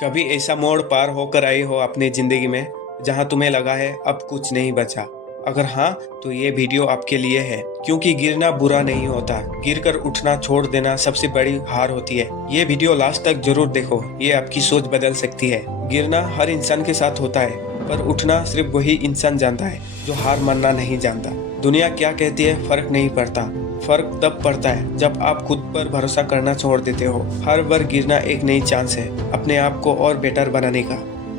कभी ऐसा मोड़ पार होकर आए हो अपनी जिंदगी में जहां तुम्हें लगा है अब कुछ नहीं बचा? अगर हाँ, तो ये वीडियो आपके लिए है, क्योंकि गिरना बुरा नहीं होता, गिरकर उठना छोड़ देना सबसे बड़ी हार होती है। ये वीडियो लास्ट तक जरूर देखो, ये आपकी सोच बदल सकती है। गिरना हर इंसान के साथ होता है, पर उठना सिर्फ वही इंसान जानता है जो हार मानना नहीं जानता। दुनिया क्या कहती है फर्क नहीं पड़ता, फर्क तब पड़ता है जब आप खुद पर भरोसा करना छोड़ देते हो। हर बार गिरना एक नई चांस है अपने आप को और बेटर बनाने का।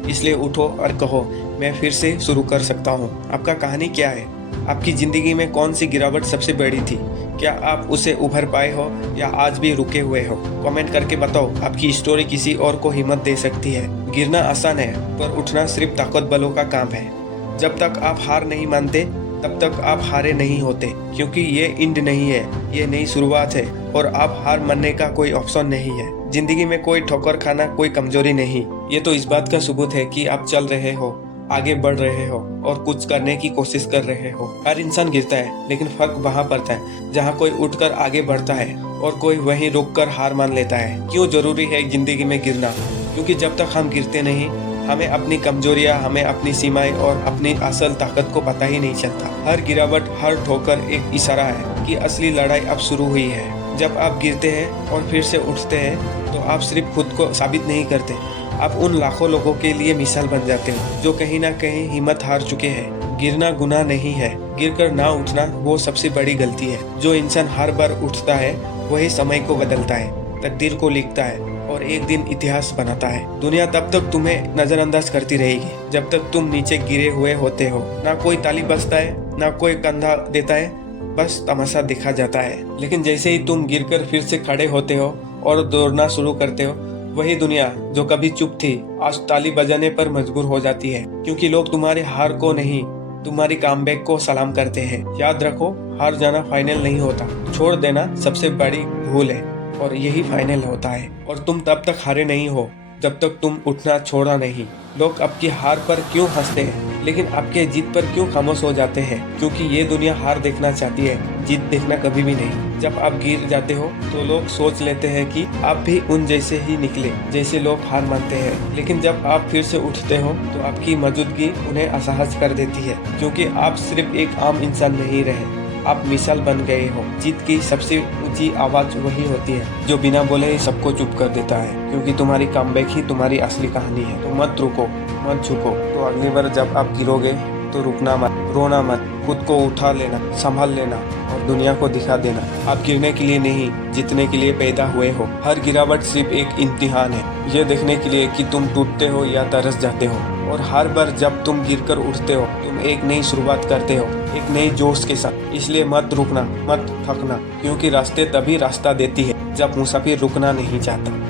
इसलिए उठो और कहो, मैं फिर से शुरू कर सकता हूँ। आपका कहानी क्या है? आपकी जिंदगी में कौन सी गिरावट सबसे बड़ी थी? क्या आप उसे उभर पाए हो या आज भी रुके हुए हो? कमेंट करके बताओ, आपकी स्टोरी किसी और को हिम्मत दे सकती है। गिरना आसान है, पर उठना सिर्फ ताकत वालों का काम है। जब तक आप हार नहीं मानते तब तक आप हारे नहीं होते, क्योंकि ये एंड नहीं है, ये नई शुरुआत है। और आप हार मानने का कोई ऑप्शन नहीं है। जिंदगी में कोई ठोकर खाना कोई कमजोरी नहीं, ये तो इस बात का सबूत है कि आप चल रहे हो, आगे बढ़ रहे हो और कुछ करने की कोशिश कर रहे हो। हर इंसान गिरता है, लेकिन फर्क वहाँ पड़ता है जहाँ कोई उठकर आगे बढ़ता है और कोई वहीं रुककर हार मान लेता है। क्यों जरूरी है जिंदगी में गिरना? क्योंकि जब तक हम गिरते नहीं, हमें अपनी कमजोरियां, हमें अपनी सीमाएं और अपनी असल ताकत को पता ही नहीं चलता। हर गिरावट, हर ठोकर एक इशारा है कि असली लड़ाई अब शुरू हुई है। जब आप गिरते हैं और फिर से उठते हैं, तो आप सिर्फ खुद को साबित नहीं करते, आप उन लाखों लोगों के लिए मिसाल बन जाते हो जो कहीं ना कहीं हिम्मत हार चुके हैं। गिरना गुनाह नहीं है, गिरकर ना उठना वो सबसे बड़ी गलती है। जो इंसान हर बार उठता है वही समय को बदलता है, तकदीर को लिखता है और एक दिन इतिहास बनाता है। दुनिया तब तक तुम्हें नजरअंदाज करती रहेगी जब तक तुम नीचे गिरे हुए होते हो। ना कोई ताली बजता है, ना कोई कंधा देता है, बस तमाशा दिखा जाता है। लेकिन जैसे ही तुम गिरकर फिर से खड़े होते हो और दौड़ना शुरू करते हो, वही दुनिया जो कभी चुप थी आज ताली बजाने पर मजबूर हो जाती है। क्योंकि लोग तुम्हारे हार को नहीं, तुम्हारी कामबैक को सलाम करते हैं। याद रखो, हार जाना फाइनल नहीं होता, छोड़ देना सबसे बड़ी भूल है और यही फाइनल होता है। और तुम तब तक हारे नहीं हो जब तक तुम उठना छोड़ा नहीं। लोग आपकी हार पर क्यों हंसते हैं, लेकिन आपके जीत पर क्यों खामोश हो जाते हैं? क्योंकि ये दुनिया हार देखना चाहती है, जीत देखना कभी भी नहीं। जब आप गिर जाते हो तो लोग सोच लेते हैं कि आप भी उन जैसे ही निकले जैसे लोग हार मानते हैं। लेकिन जब आप फिर से उठते हो तो आपकी मौजूदगी उन्हें असहज कर देती है, क्योंकि आप सिर्फ एक आम इंसान नहीं रहे, आप मिसाल बन गए हो। जीत की सबसे ऊंची आवाज वही होती है जो बिना बोले ही सबको चुप कर देता है, क्योंकि तुम्हारी कमबैक ही तुम्हारी असली कहानी है। तो मत रुको, मत झुको। तो अगली बार जब आप गिरोगे तो रुकना मत, रोना मत, खुद को उठा लेना, संभाल लेना और दुनिया को दिखा देना आप गिरने के लिए नहीं, जीतने के लिए पैदा हुए हो। हर गिरावट सिर्फ एक इम्तिहान है, ये देखने के लिए कि तुम टूटते हो या तरस जाते हो। और हर बार जब तुम गिरकर उठते हो, तुम एक नई शुरुआत करते हो, एक नई जोश के साथ। इसलिए मत रुकना, मत थकना, क्योंकि रास्ते तभी रास्ता देती है जब मुसाफिर रुकना नहीं चाहता।